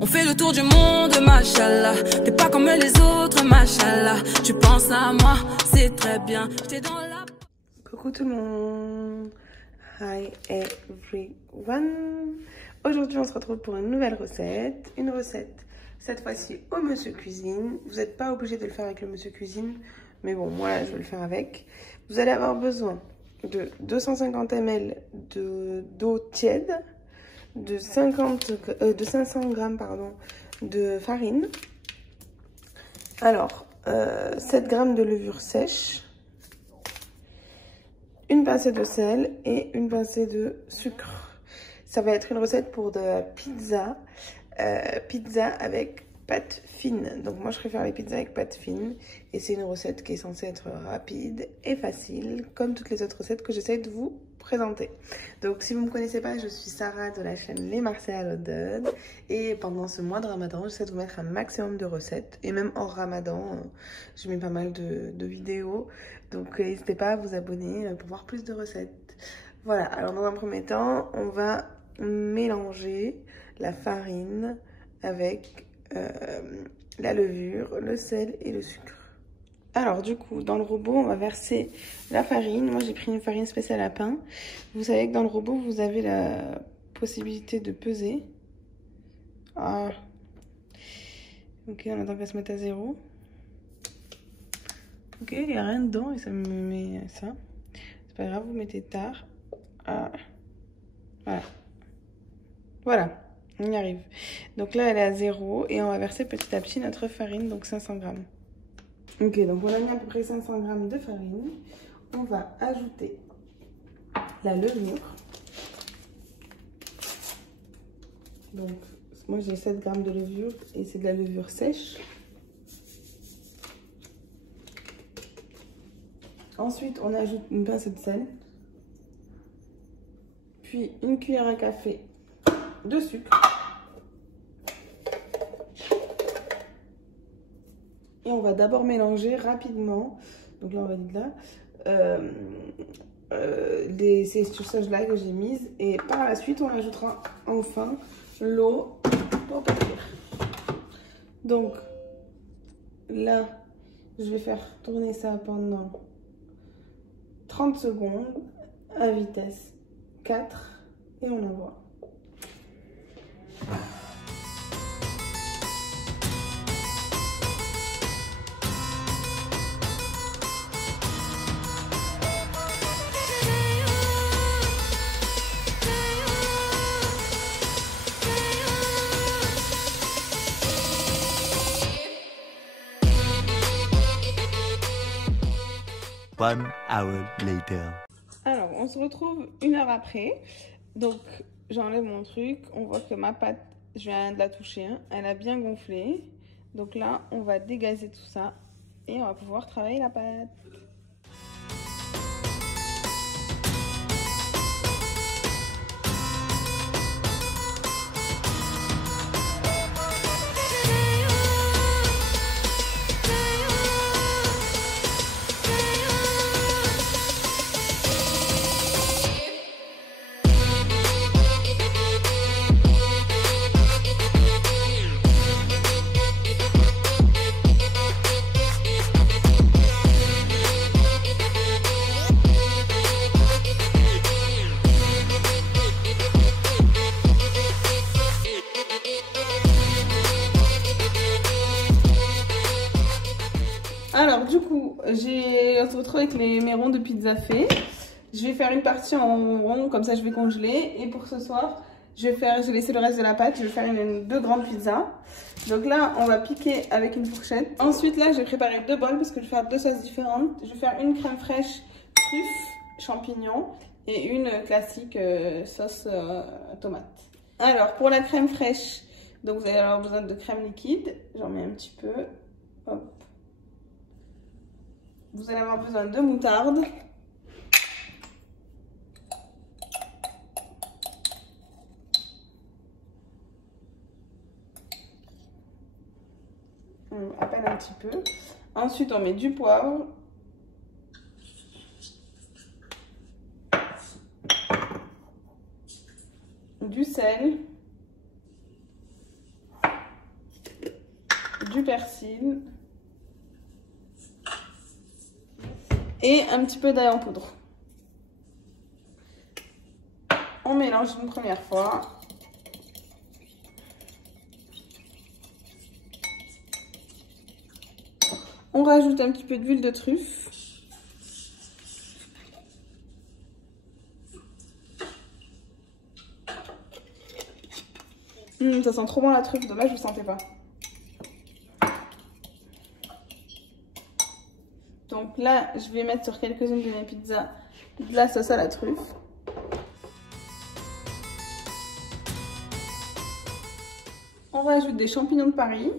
On fait le tour du monde, machallah. T'es pas comme les autres, machallah. Tu penses à moi, c'est très bien. J'étais dans la... Coucou tout le monde. Hi everyone. Aujourd'hui, on se retrouve pour une nouvelle recette. Une recette, cette fois-ci, au Monsieur Cuisine. Vous n'êtes pas obligé de le faire avec le Monsieur Cuisine. Mais bon, moi, je vais le faire avec. Vous allez avoir besoin de 250 ml d'eau tiède, de 500 g de farine. Alors, 7 g de levure sèche, une pincée de sel et une pincée de sucre. Ça va être une recette pour de la pizza, pizza avec pâte fine. Donc moi je préfère les pizzas avec pâte fine et c'est une recette qui est censée être rapide et facile comme toutes les autres recettes que j'essaie de vous présenter. Donc si vous ne me connaissez pas, je suis Sarah de la chaîne Les Marseillais à London et pendant ce mois de Ramadan, j'essaie de vous mettre un maximum de recettes et même hors Ramadan, je mets pas mal de vidéos. Donc n'hésitez pas à vous abonner pour voir plus de recettes. Voilà, alors dans un premier temps, on va mélanger la farine avec la levure, le sel et le sucre. Alors du coup, dans le robot, on va verser la farine. Moi, j'ai pris une farine spéciale à pain. Vous savez que dans le robot, vous avez la possibilité de peser. Ah. Ok, on attend qu'elle se mette à 0. Ok, il n'y a rien dedans et ça me met ça. C'est pas grave, vous mettez tard. Ah. Voilà. Voilà. On y arrive. Donc là, elle est à 0 et on va verser petit à petit notre farine, donc 500 g. Ok, donc on a mis à peu près 500 g de farine. On va ajouter la levure. Donc, moi j'ai 7 g de levure et c'est de la levure sèche. Ensuite, on ajoute une pincée de sel. Puis une cuillère à café de sucre. Et on va d'abord mélanger rapidement. Donc là, on valide là. Ces sauces-là que j'ai mises. Et par la suite, on ajoutera enfin l'eau pour pétrir. Donc là, je vais faire tourner ça pendant 30 secondes à vitesse 4 et on envoie. One hour later. Alors, on se retrouve une heure après. Donc, j'enlève mon truc. On voit que ma pâte, je viens de la toucher, hein, elle a bien gonflé. Donc là, on va dégazer tout ça et on va pouvoir travailler la pâte. Alors du coup, on se retrouve avec mes ronds de pizza faits. Je vais faire une partie en rond, comme ça je vais congeler. Et pour ce soir, je vais laisser le reste de la pâte. Je vais faire deux grandes pizzas. Donc là, on va piquer avec une fourchette. Ensuite là, je vais préparer 2 bols parce que je vais faire 2 sauces différentes. Je vais faire une crème fraîche, truffe, champignons et une classique sauce tomate. Alors pour la crème fraîche, donc vous allez avoir besoin de crème liquide. J'en mets un petit peu. Hop. Vous allez avoir besoin de moutarde. À peine un petit peu. Ensuite, on met du poivre. Du sel. du persil et un petit peu d'ail en poudre. On mélange une première fois. On rajoute un petit peu d'huile de truffe. Ça sent trop bon la truffe, dommage vous ne sentez pas. Donc là, je vais mettre sur quelques-unes de mes pizzas de la sauce à la truffe. On rajoute des champignons de Paris.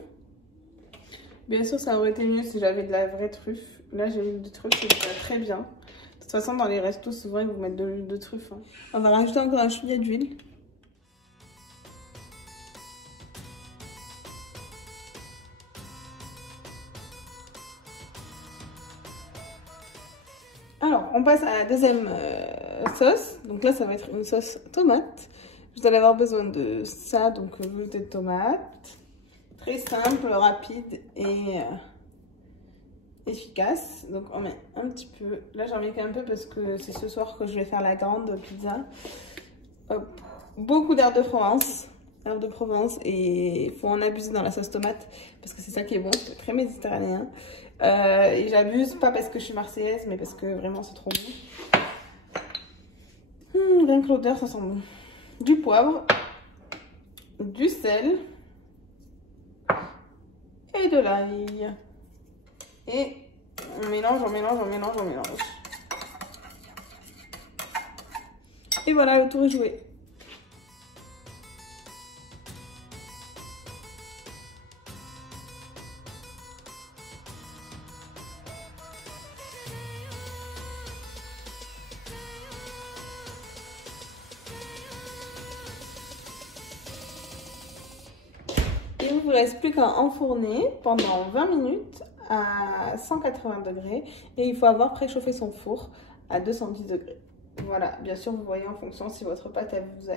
Bien sûr, ça aurait été mieux si j'avais de la vraie truffe. Là, j'ai l'huile de truffe, c'est déjà très bien. De toute façon, dans les restos, souvent, ils vous mettent de l'huile de truffe. Hein. On va rajouter encore un chouïa d'huile. Alors, on passe à la deuxième sauce. Donc là, ça va être une sauce tomate. Vous allez avoir besoin de ça, donc velouté de tomate. Très simple, rapide et efficace. Donc on met un petit peu. Là, j'en mets qu'un peu parce que c'est ce soir que je vais faire la grande pizza. Hop. Beaucoup d'herbes de Provence. Herbes de Provence, et il faut en abuser dans la sauce tomate parce que c'est ça qui est bon, c'est très méditerranéen. Et j'abuse, pas parce que je suis marseillaise, mais parce que vraiment c'est trop bon. Rien que l'odeur, ça sent bon. Du poivre, du sel et de l'ail. Et on mélange, on mélange, on mélange, on mélange. Et voilà, le tour est joué. Il ne vous reste plus qu'à enfourner pendant 20 minutes à 180 degrés et il faut avoir préchauffé son four à 210 degrés. Voilà, bien sûr, vous voyez en fonction si votre pâte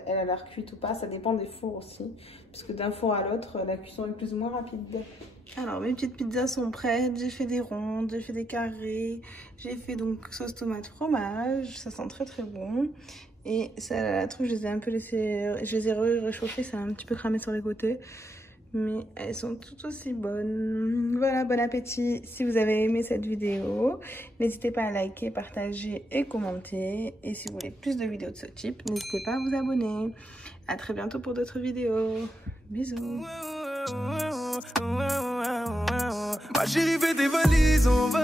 elle a l'air cuite ou pas, ça dépend des fours aussi, puisque d'un four à l'autre, la cuisson est plus ou moins rapide. Alors, mes petites pizzas sont prêtes, j'ai fait des rondes, j'ai fait des carrés, j'ai fait donc sauce tomate fromage, ça sent très très bon. Et ça, la truffe, je les ai un peu laissées, je les ai réchauffées, ça a un petit peu cramé sur les côtés. Mais elles sont toutes aussi bonnes. Voilà, bon appétit. Si vous avez aimé cette vidéo, n'hésitez pas à liker, partager et commenter. Et si vous voulez plus de vidéos de ce type, n'hésitez pas à vous abonner. À très bientôt pour d'autres vidéos. Bisous. Ma chérie, fais tes valises, on va